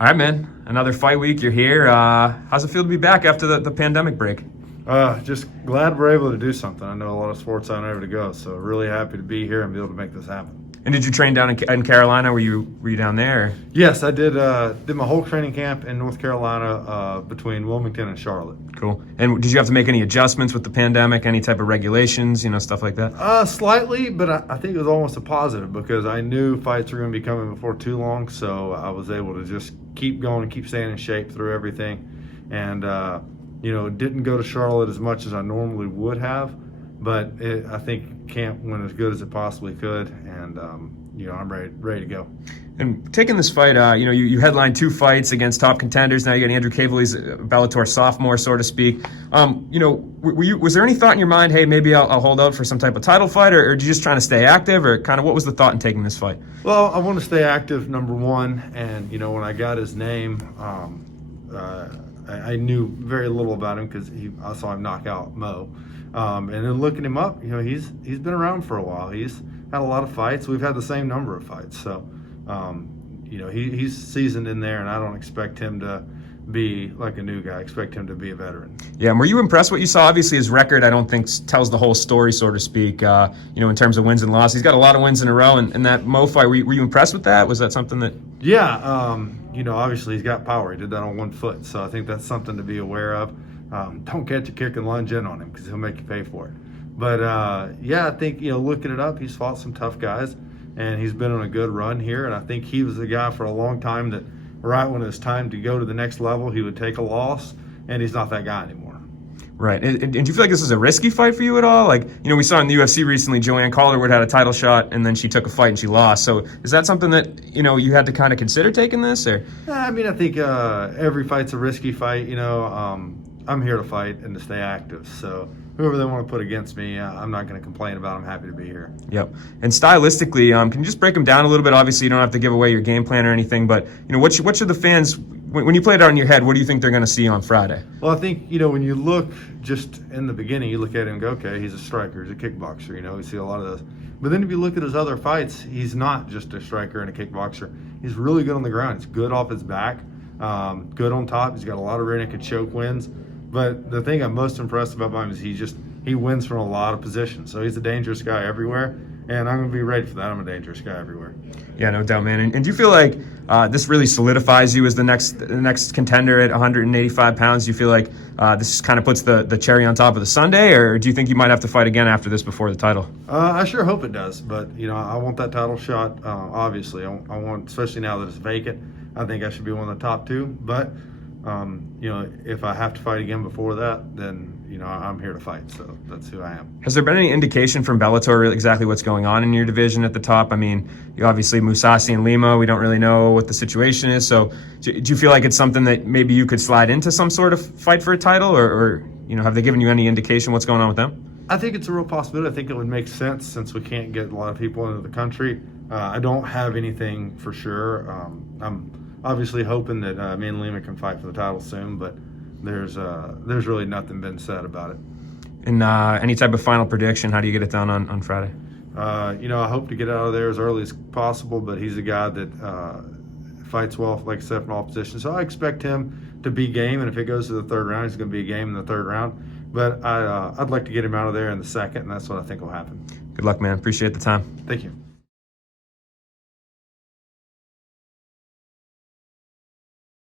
All right, man. Another fight week. You're here. How's it feel to be back after the pandemic break? Just glad we're able to do something. I know a lot of sports aren't able to go, so really happy to be here and be able to make this happen. And did you train down in Carolina? Were you down there? Or? Yes, I did. Did my whole training camp in North Carolina between Wilmington and Charlotte. Cool. And did you have to make any adjustments with the pandemic? Any type of regulations? Stuff like that. Slightly, but I think it was almost a positive because I knew fights were going to be coming before too long, so I was able to just keep going and keep staying in shape through everything. And didn't go to Charlotte as much as I normally would have, but I think camp went as good as it possibly could, and I'm ready to go. And taking this fight, you headlined 2 fights against top contenders. Now you got Andrew Kapel, he's a Bellator sophomore, so to speak. Was there any thought in your mind, hey, maybe I'll hold out for some type of title fight, or are you just trying to stay active, or kind of what was the thought in taking this fight? Well, I want to stay active, number one, and when I got his name, I knew very little about him because I saw him knock out Mo. And then looking him up, he's been around for a while. He's had a lot of fights. We've had the same number of fights. So, he's seasoned in there, and I don't expect him to be like a new guy. I expect him to be a veteran. Yeah, and were you impressed what you saw? Obviously, his record, I don't think, tells the whole story, so to speak, in terms of wins and losses. He's got a lot of wins in a row, and that Mo fight, were you impressed with that? Was that something that... Yeah, obviously he's got power. He did that on one foot, so I think that's something to be aware of. Don't catch a kick and lunge in on him because he'll make you pay for it. But, I think, looking it up, he's fought some tough guys, and he's been on a good run here, and I think he was the guy for a long time that right when it was time to go to the next level, he would take a loss, and he's not that guy anymore. Right. And do you feel like this is a risky fight for you at all? Like, we saw in the UFC recently, Joanne Calderwood had a title shot, and then she took a fight and she lost. So is that something that, you had to kind of consider taking this? Or? I think every fight's a risky fight. I'm here to fight and to stay active. So whoever they want to put against me, I'm not going to complain about. I'm happy to be here. Yep. And stylistically, can you just break them down a little bit? Obviously, you don't have to give away your game plan or anything, but what should the fans, when you play it out in your head, what do you think they're going to see on Friday? Well, I think, when you look just in the beginning, you look at him and go, okay, he's a striker, he's a kickboxer, we see a lot of those. But then if you look at his other fights, he's not just a striker and a kickboxer. He's really good on the ground. He's good off his back, good on top. He's got a lot of rear naked choke wins. But the thing I'm most impressed about him is he wins from a lot of positions. So he's a dangerous guy everywhere, and I'm going to be ready for that. I'm a dangerous guy everywhere. Yeah, no doubt, man. And do you feel like this really solidifies you as the next contender at 185 pounds? Do you feel like this kind of puts the cherry on top of the sundae, or do you think you might have to fight again after this before the title? I sure hope it does, but I want that title shot. Obviously, I want, especially now that it's vacant. I think I should be one of the top 2, but. If I have to fight again before that, then, I'm here to fight. So that's who I am. Has there been any indication from Bellator exactly what's going on in your division at the top? You obviously Mousasi and Lima, we don't really know what the situation is. So do you feel like it's something that maybe you could slide into some sort of fight for a title, or have they given you any indication what's going on with them? I think it's a real possibility. I think it would make sense since we can't get a lot of people into the country. I don't have anything for sure. I'm obviously hoping that me and Lima can fight for the title soon, but there's really nothing been said about it. And any type of final prediction, how do you get it done on Friday? I hope to get out of there as early as possible, but he's a guy that fights well, like I said, from all positions. So I expect him to be game, and if it goes to the 3rd round, he's going to be a game in the 3rd round. But I'd like to get him out of there in the 2nd, and that's what I think will happen. Good luck, man. Appreciate the time. Thank you.